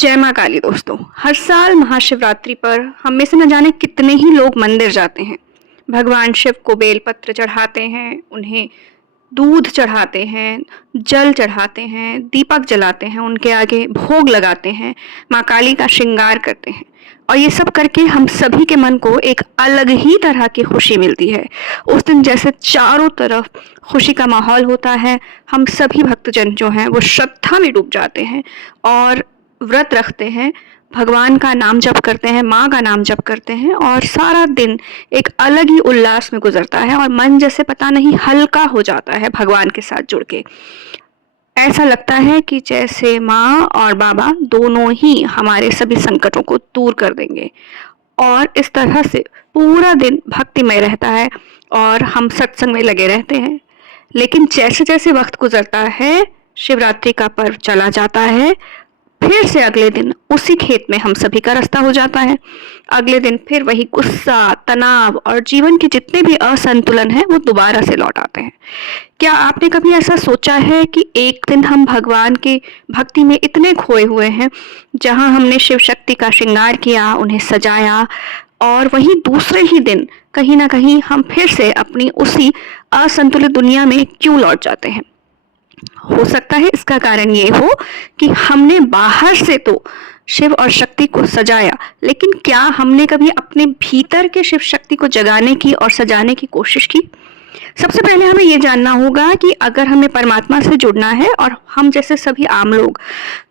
जय माँ काली दोस्तों। हर साल महाशिवरात्रि पर हम में से न जाने कितने ही लोग मंदिर जाते हैं। भगवान शिव को बेलपत्र चढ़ाते हैं, उन्हें दूध चढ़ाते हैं, जल चढ़ाते हैं, दीपक जलाते हैं, उनके आगे भोग लगाते हैं, माँ काली का श्रृंगार करते हैं। और ये सब करके हम सभी के मन को एक अलग ही तरह की खुशी मिलती है। उस दिन जैसे चारों तरफ खुशी का माहौल होता है। हम सभी भक्तजन जो हैं वो श्रद्धा में डूब जाते हैं और व्रत रखते हैं, भगवान का नाम जप करते हैं, माँ का नाम जप करते हैं और सारा दिन एक अलग ही उल्लास में गुजरता है और मन जैसे पता नहीं हल्का हो जाता है भगवान के साथ जुड़ के। ऐसा लगता है कि जैसे माँ और बाबा दोनों ही हमारे सभी संकटों को दूर कर देंगे और इस तरह से पूरा दिन भक्तिमय रहता है और हम सत्संग में लगे रहते हैं। लेकिन जैसे जैसे वक्त गुजरता है, शिवरात्रि का पर्व चला जाता है, फिर से अगले दिन उसी खेत में हम सभी का रास्ता हो जाता है। अगले दिन फिर वही गुस्सा, तनाव और जीवन के जितने भी असंतुलन है वो दोबारा से लौट आते हैं। क्या आपने कभी ऐसा सोचा है कि एक दिन हम भगवान के भक्ति में इतने खोए हुए हैं, जहां हमने शिव शक्ति का श्रृंगार किया, उन्हें सजाया, और वहीं दूसरे ही दिन कहीं ना कहीं हम फिर से अपनी उसी असंतुलित दुनिया में क्यों लौट जाते हैं? हो सकता है इसका कारण ये हो कि हमने बाहर से तो शिव और शक्ति को सजाया, लेकिन क्या हमने कभी अपने भीतर के शिव शक्ति को जगाने की और सजाने की कोशिश की? सबसे पहले हमें ये जानना होगा कि अगर हमें परमात्मा से जुड़ना है, और हम जैसे सभी आम लोग,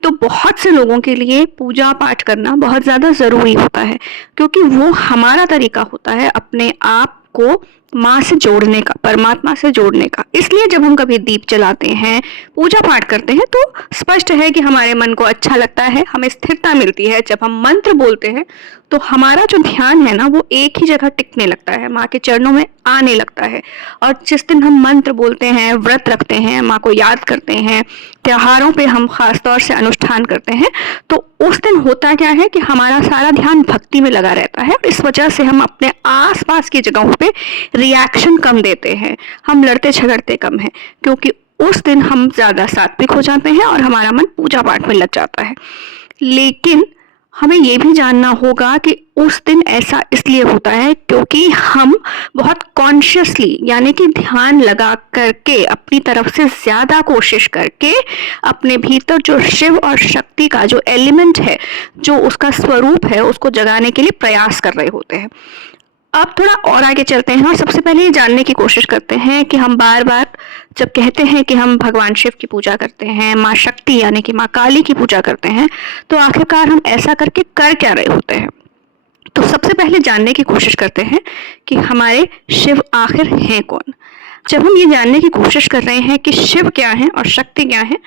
तो बहुत से लोगों के लिए पूजा पाठ करना बहुत ज़्यादा ज़रूरी होता है, क्योंकि वो हमारा तरीका होता है अपने आप को माँ से जोड़ने का, परमात्मा से जोड़ने का। इसलिए जब हम कभी दीप जलाते हैं, पूजा पाठ करते हैं, तो स्पष्ट है कि हमारे मन को अच्छा लगता है, हमें स्थिरता मिलती है। जब हम मंत्र बोलते हैं तो हमारा जो ध्यान है ना, वो एक ही जगह टिकने लगता है, माँ के चरणों में आने लगता है। और जिस दिन हम मंत्र बोलते हैं, व्रत रखते हैं, माँ को याद करते हैं, त्योहारों पे हम खास तौर से अनुष्ठान करते हैं, तो उस दिन होता क्या है कि हमारा सारा ध्यान भक्ति में लगा रहता है। इस वजह से हम अपने आसपास की जगहों पे रिएक्शन कम देते हैं, हम लड़ते झगड़ते कम हैं, क्योंकि उस दिन हम ज़्यादा सात्विक हो जाते हैं और हमारा मन पूजा पाठ में लग जाता है। लेकिन हमें ये भी जानना होगा कि उस दिन ऐसा इसलिए होता है क्योंकि हम बहुत कॉन्शियसली, यानी कि ध्यान लगा करके, अपनी तरफ से ज़्यादा कोशिश करके, अपने भीतर जो शिव और शक्ति का जो एलिमेंट है, जो उसका स्वरूप है, उसको जगाने के लिए प्रयास कर रहे होते हैं। अब थोड़ा और आगे चलते हैं और सबसे पहले ये जानने की कोशिश करते हैं कि हम बार बार जब कहते हैं कि हम भगवान शिव की पूजा करते हैं, माँ शक्ति यानी कि माँ काली की पूजा करते हैं, तो आखिरकार हम ऐसा करके कर क्या रहे होते हैं? तो सबसे पहले जानने की कोशिश करते हैं कि हमारे शिव आखिर हैं कौन। जब हम ये जानने की कोशिश कर रहे हैं कि शिव क्या है और शक्ति क्या है,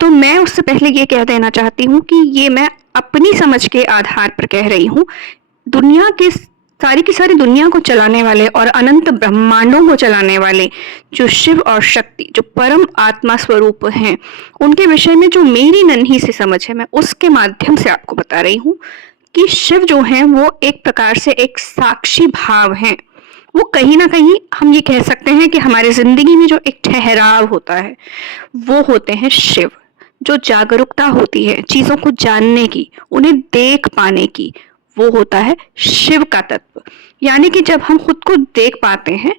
तो मैं उससे पहले ये कह देना चाहती हूँ कि ये मैं अपनी समझ के आधार पर कह रही हूँ। दुनिया के सारी की सारी दुनिया को चलाने वाले और अनंत ब्रह्मांडों को चलाने वाले जो शिव और शक्ति, जो परम आत्मा स्वरूप हैं, उनके विषय में जो मेरी नन्ही सी समझ है, मैं उसके माध्यम से आपको बता रही हूँ कि शिव जो हैं वो एक प्रकार से एक साक्षी भाव हैं। वो कहीं ना कहीं हम ये कह सकते हैं कि हमारे जिंदगी में जो एक ठहराव होता है, वो होते हैं शिव। जो जागरूकता होती है चीजों को जानने की, उन्हें देख पाने की, वो होता है शिव का तत्व। यानी कि जब हम खुद को देख पाते हैं,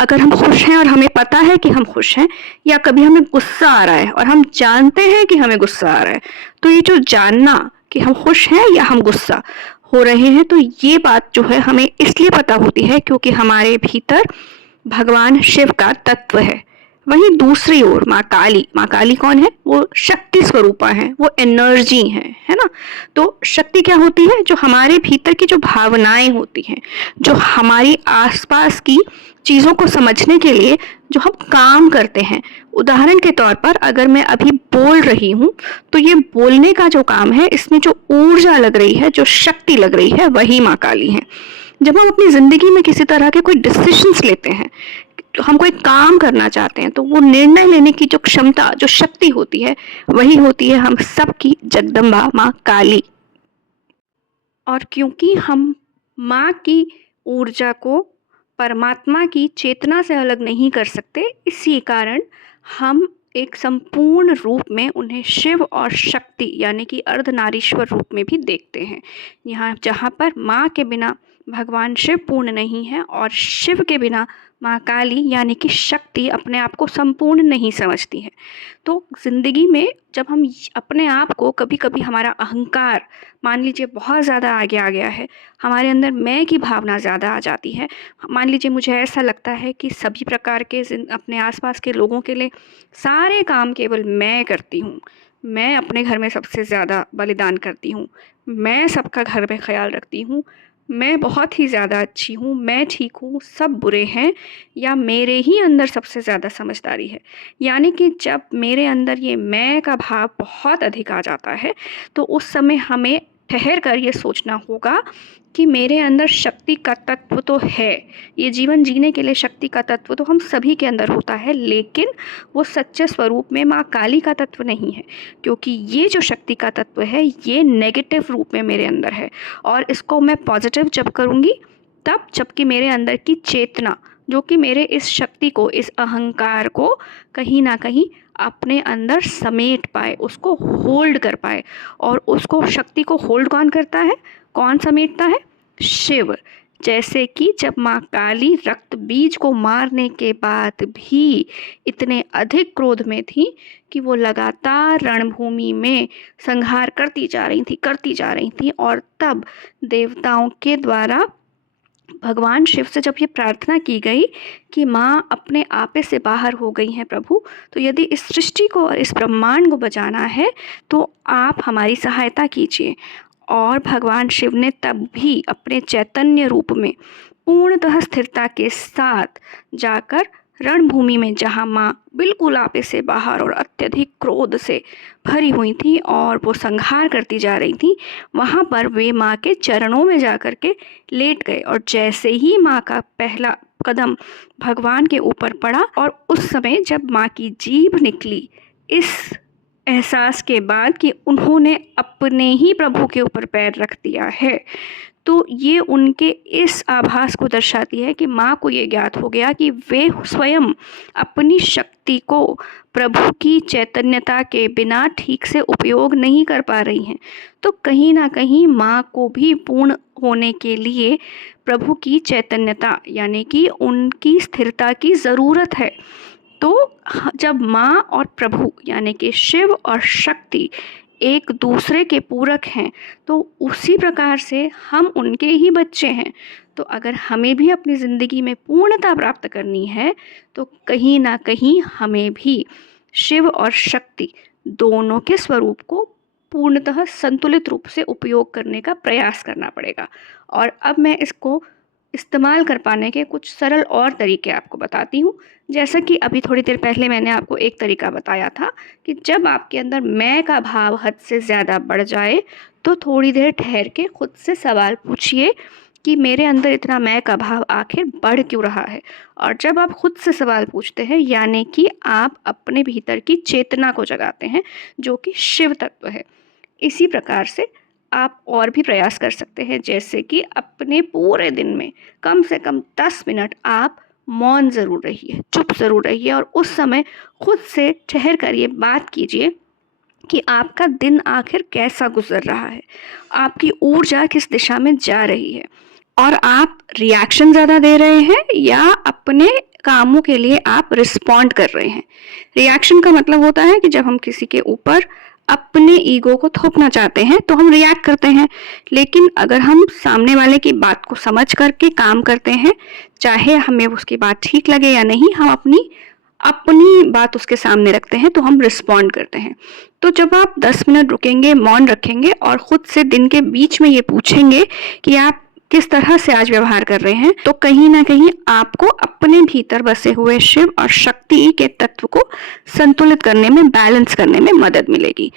अगर हम खुश हैं और हमें पता है कि हम खुश हैं, या कभी हमें गुस्सा आ रहा है और हम जानते हैं कि हमें गुस्सा आ रहा है, तो ये जो जानना कि हम खुश हैं या हम गुस्सा हो रहे हैं, तो ये बात जो है हमें इसलिए पता होती है क्योंकि हमारे भीतर भगवान शिव का तत्व है। वहीं दूसरी ओर माँ काली कौन है? वो शक्ति स्वरूपा है, वो एनर्जी है ना। तो शक्ति क्या होती है? जो हमारे भीतर की जो भावनाएं होती हैं, जो हमारी आसपास की चीज़ों को समझने के लिए जो हम काम करते हैं। उदाहरण के तौर पर अगर मैं अभी बोल रही हूँ, तो ये बोलने का जो काम है, इसमें जो ऊर्जा लग रही है, जो शक्ति लग रही है, वही माँ काली है। जब हम अपनी ज़िंदगी में किसी तरह के कोई डिसीजंस लेते हैं, हम कोई काम करना चाहते हैं, तो वो निर्णय लेने की जो क्षमता, जो शक्ति होती है, वही होती है हम सबकी जगदम्बा माँ काली। और क्योंकि हम माँ की ऊर्जा को परमात्मा की चेतना से अलग नहीं कर सकते, इसी कारण हम एक संपूर्ण रूप में उन्हें शिव और शक्ति यानी कि अर्धनारीश्वर रूप में भी देखते हैं। यहाँ जहाँ पर माँ के बिना भगवान शिव पूर्ण नहीं है और शिव के बिना माँ काली यानी कि शक्ति अपने आप को संपूर्ण नहीं समझती है। तो ज़िंदगी में जब हम अपने आप को कभी कभी हमारा अहंकार मान लीजिए बहुत ज़्यादा आगे आ गया है, हमारे अंदर मैं की भावना ज़्यादा आ जाती है, मान लीजिए मुझे ऐसा लगता है कि सभी प्रकार के अपने आसपास के लोगों के लिए सारे काम केवल मैं करती हूँ, मैं अपने घर में सबसे ज़्यादा बलिदान करती हूँ, मैं सबका घर में ख्याल रखती हूँ, मैं बहुत ही ज़्यादा अच्छी हूँ, मैं ठीक हूँ, सब बुरे हैं, या मेरे ही अंदर सबसे ज़्यादा समझदारी है। यानी कि जब मेरे अंदर ये मैं का भाव बहुत अधिक आ जाता है तो उस समय हमें ठहर कर ये सोचना होगा कि मेरे अंदर शक्ति का तत्व तो है, ये जीवन जीने के लिए शक्ति का तत्व तो हम सभी के अंदर होता है, लेकिन वो सच्चे स्वरूप में माँ काली का तत्व नहीं है, क्योंकि ये जो शक्ति का तत्व है ये नेगेटिव रूप में मेरे अंदर है। और इसको मैं पॉजिटिव जब करूँगी तब जबकि मेरे अंदर की चेतना जो कि मेरे इस शक्ति को, इस अहंकार को कहीं ना कहीं अपने अंदर समेट पाए, उसको होल्ड कर पाए। और उसको शक्ति को होल्ड कौन करता है, कौन समेटता है, शिव। जैसे कि जब माँ काली रक्त बीज को मारने के बाद भी इतने अधिक क्रोध में थी कि वो लगातार रणभूमि में संहार करती जा रही थी और तब देवताओं के द्वारा भगवान शिव से जब ये प्रार्थना की गई कि माँ अपने आपे से बाहर हो गई हैं प्रभु, तो यदि इस सृष्टि को और इस ब्रह्मांड को बचाना है तो आप हमारी सहायता कीजिए। और भगवान शिव ने तब भी अपने चैतन्य रूप में पूर्णतः स्थिरता के साथ जाकर रणभूमि में, जहाँ माँ बिल्कुल आपे से बाहर और अत्यधिक क्रोध से भरी हुई थी और वो संहार करती जा रही थी, वहाँ पर वे माँ के चरणों में जाकर के लेट गए। और जैसे ही माँ का पहला कदम भगवान के ऊपर पड़ा और उस समय जब माँ की जीभ निकली, इस एहसास के बाद कि उन्होंने अपने ही प्रभु के ऊपर पैर रख दिया है, तो ये उनके इस आभास को दर्शाती है कि माँ को ये ज्ञात हो गया कि वे स्वयं अपनी शक्ति को प्रभु की चैतन्यता के बिना ठीक से उपयोग नहीं कर पा रही हैं। तो कहीं ना कहीं माँ को भी पूर्ण होने के लिए प्रभु की चैतन्यता यानी कि उनकी स्थिरता की ज़रूरत है। तो जब माँ और प्रभु यानी कि शिव और शक्ति एक दूसरे के पूरक हैं, तो उसी प्रकार से हम उनके ही बच्चे हैं। तो अगर हमें भी अपनी ज़िंदगी में पूर्णता प्राप्त करनी है तो कहीं ना कहीं हमें भी शिव और शक्ति दोनों के स्वरूप को पूर्णतः संतुलित रूप से उपयोग करने का प्रयास करना पड़ेगा। और अब मैं इसको इस्तेमाल कर पाने के कुछ सरल और तरीके आपको बताती हूँ। जैसा कि अभी थोड़ी देर पहले मैंने आपको एक तरीका बताया था कि जब आपके अंदर मैं का भाव हद से ज़्यादा बढ़ जाए तो थोड़ी देर ठहर के खुद से सवाल पूछिए कि मेरे अंदर इतना मैं का भाव आखिर बढ़ क्यों रहा है। और जब आप खुद से सवाल पूछते हैं यानी कि आप अपने भीतर की चेतना को जगाते हैं जो कि शिव तत्व है। इसी प्रकार से आप और भी प्रयास कर सकते हैं, जैसे कि अपने पूरे दिन में कम से कम 10 मिनट आप मौन ज़रूर रहिए, चुप ज़रूर रहिए और उस समय खुद से ठहर कर ये बात कीजिए कि आपका दिन आखिर कैसा गुजर रहा है, आपकी ऊर्जा किस दिशा में जा रही है और आप रिएक्शन ज़्यादा दे रहे हैं या अपने कामों के लिए आप रिस्पॉन्ड कर रहे हैं। रिएक्शन का मतलब होता है कि जब हम किसी के ऊपर अपने ईगो को थोपना चाहते हैं तो हम रिएक्ट करते हैं, लेकिन अगर हम सामने वाले की बात को समझ करके काम करते हैं, चाहे हमें उसकी बात ठीक लगे या नहीं, हम अपनी बात उसके सामने रखते हैं तो हम रिस्पॉन्ड करते हैं। तो जब आप 10 मिनट रुकेंगे, मौन रखेंगे और खुद से दिन के बीच में ये पूछेंगे कि आप किस तरह से आज व्यवहार कर रहे हैं, तो कहीं ना कहीं आपको अपने भीतर बसे हुए शिव और शक्ति के तत्व को संतुलित करने में, बैलेंस करने में मदद मिलेगी।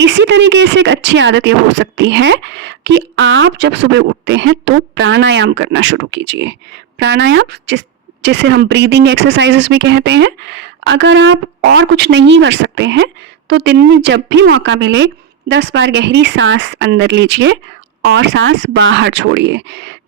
इसी तरीके से एक अच्छी आदत ये हो सकती है कि आप जब सुबह उठते हैं तो प्राणायाम करना शुरू कीजिए। प्राणायाम जिसे हम ब्रीदिंग एक्सरसाइजेस भी कहते हैं। अगर आप और कुछ नहीं कर सकते हैं तो दिन में जब भी मौका मिले 10 बार गहरी सांस अंदर लीजिए और सांस बाहर छोड़िए।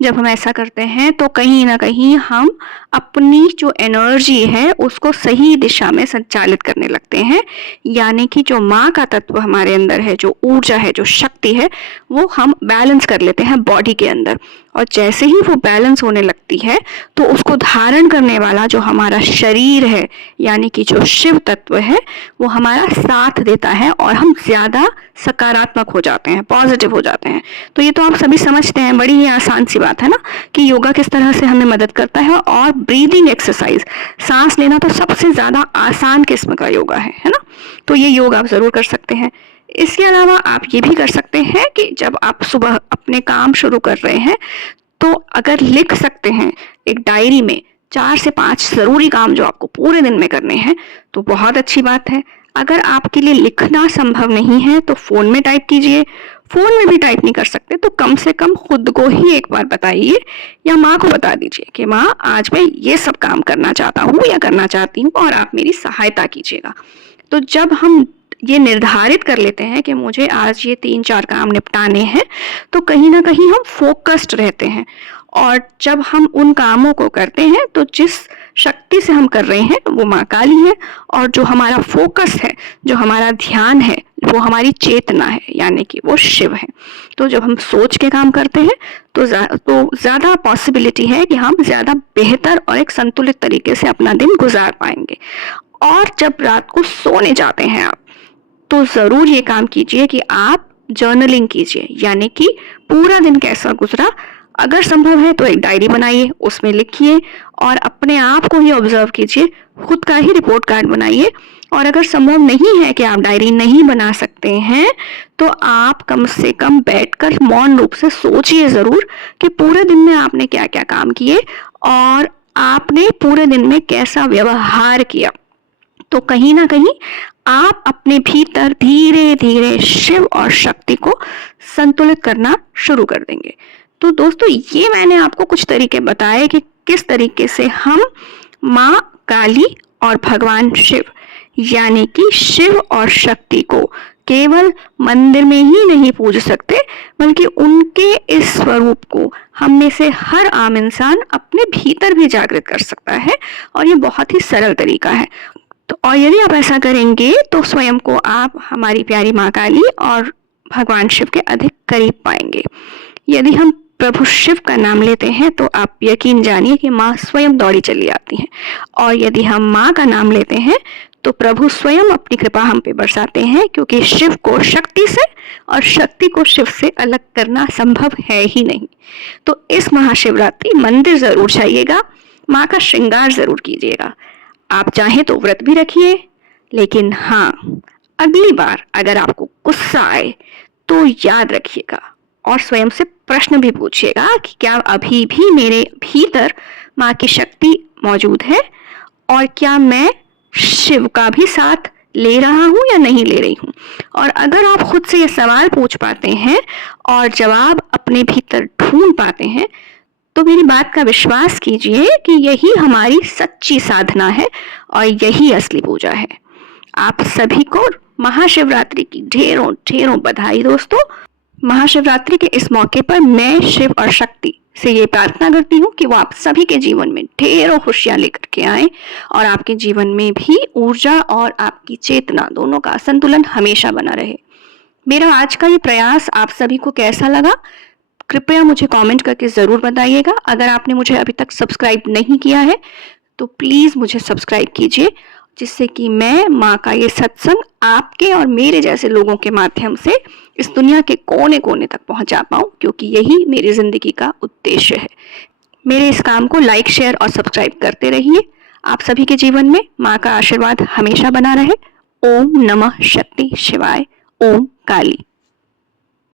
जब हम ऐसा करते हैं तो कहीं ना कहीं हम अपनी जो एनर्जी है उसको सही दिशा में संचालित करने लगते हैं। यानी कि जो माँ का तत्व हमारे अंदर है, जो ऊर्जा है, जो शक्ति है, वो हम बैलेंस कर लेते हैं बॉडी के अंदर। और जैसे ही वो बैलेंस होने लगती है तो उसको धारण करने वाला जो हमारा शरीर है, यानी कि जो शिव तत्व है, वो हमारा साथ देता है और हम ज़्यादा सकारात्मक हो जाते हैं, पॉजिटिव हो जाते हैं। तो ये तो आप सभी समझते हैं, बड़ी ही आसान सी बात है ना कि योगा किस तरह से हमें मदद करता है। और ब्रीदिंग एक्सरसाइज, सांस लेना तो सबसे ज़्यादा आसान किस्म का योगा है ना। तो ये योग आप ज़रूर कर सकते हैं। इसके अलावा आप ये भी कर सकते हैं कि जब आप सुबह अपने काम शुरू कर रहे हैं तो अगर लिख सकते हैं एक डायरी में 4 से 5 ज़रूरी काम जो आपको पूरे दिन में करने हैं तो बहुत अच्छी बात है। अगर आपके लिए लिखना संभव नहीं है तो फ़ोन में टाइप कीजिए। फ़ोन में भी टाइप नहीं कर सकते तो कम से कम खुद को ही एक बार बताइए या माँ को बता दीजिए कि माँ, आज मैं ये सब काम करना चाहता हूँ या करना चाहती हूँ और आप मेरी सहायता कीजिएगा। तो जब हम ये निर्धारित कर लेते हैं कि मुझे आज ये 3-4 काम निपटाने हैं तो कहीं ना कहीं हम फोकस्ड रहते हैं। और जब हम उन कामों को करते हैं तो जिस शक्ति से हम कर रहे हैं वो माँ काली है, और जो हमारा फोकस है, जो हमारा ध्यान है, वो हमारी चेतना है, यानी कि वो शिव है। तो जब हम सोच के काम करते हैं तो ज़्यादा पॉसिबिलिटी है कि हम ज़्यादा बेहतर और एक संतुलित तरीके से अपना दिन गुजार पाएंगे। और जब रात को सोने जाते हैं आप तो ज़रूर ये काम कीजिए कि आप जर्नलिंग कीजिए, यानी कि पूरा दिन कैसा गुजरा। अगर संभव है तो एक डायरी बनाइए, उसमें लिखिए और अपने आप को ही ऑब्जर्व कीजिए, खुद का ही रिपोर्ट कार्ड बनाइए। और अगर संभव नहीं है कि आप डायरी नहीं बना सकते हैं तो आप कम से कम बैठकर मौन रूप से सोचिए ज़रूर कि पूरे दिन में आपने क्या क्या काम किए और आपने पूरे दिन में कैसा व्यवहार किया। तो कहीं ना कहीं आप अपने भीतर धीरे धीरे शिव और शक्ति को संतुलित करना शुरू कर देंगे। तो दोस्तों, ये मैंने आपको कुछ तरीके बताए कि किस तरीके से हम माँ काली और भगवान शिव, यानी कि शिव और शक्ति को केवल मंदिर में ही नहीं पूज सकते, बल्कि उनके इस स्वरूप को हम में से हर आम इंसान अपने भीतर भी जागृत कर सकता है। और ये बहुत ही सरल तरीका है। तो और यदि आप ऐसा करेंगे तो स्वयं को आप हमारी प्यारी माँ काली और भगवान शिव के अधिक करीब पाएंगे। यदि हम प्रभु शिव का नाम लेते हैं तो आप यकीन जानिए कि माँ स्वयं दौड़ी चली आती हैं। और यदि हम माँ का नाम लेते हैं तो प्रभु स्वयं अपनी कृपा हम पे बरसाते हैं, क्योंकि शिव को शक्ति से और शक्ति को शिव से अलग करना संभव है ही नहीं। तो इस महाशिवरात्रि मंदिर जरूर जाइएगा, माँ का श्रृंगार जरूर कीजिएगा। आप चाहें तो व्रत भी रखिए, लेकिन हाँ, अगली बार अगर आपको गुस्सा आए तो याद रखिएगा और स्वयं से प्रश्न भी पूछिएगा कि क्या अभी भी मेरे भीतर माँ की शक्ति मौजूद है और क्या मैं शिव का भी साथ ले रहा हूँ या नहीं ले रही हूँ। और अगर आप खुद से ये सवाल पूछ पाते हैं और जवाब अपने भीतर ढूंढ पाते हैं तो मेरी बात का विश्वास कीजिए कि यही हमारी सच्ची साधना है और यही असली पूजा है। आप सभी को महाशिवरात्रि की ढेरों ढेरों बधाई दोस्तों। महाशिवरात्रि के इस मौके पर मैं शिव और शक्ति से ये प्रार्थना करती हूँ कि वो आप सभी के जीवन में ढेरों खुशियां लेकर के आए और आपके जीवन में भी ऊर्जा और आपकी चेतना दोनों का संतुलन हमेशा बना रहे। मेरा आज का ये प्रयास आप सभी को कैसा लगा, कृपया मुझे कमेंट करके ज़रूर बताइएगा। अगर आपने मुझे अभी तक सब्सक्राइब नहीं किया है तो प्लीज़ मुझे सब्सक्राइब कीजिए, जिससे कि मैं माँ का ये सत्संग आपके और मेरे जैसे लोगों के माध्यम से इस दुनिया के कोने कोने तक पहुँचा पाऊँ, क्योंकि यही मेरी ज़िंदगी का उद्देश्य है। मेरे इस काम को लाइक, शेयर और सब्सक्राइब करते रहिए। आप सभी के जीवन में माँ का आशीर्वाद हमेशा बना रहे। ओम नमः शक्ति शिवाय। ओम काली।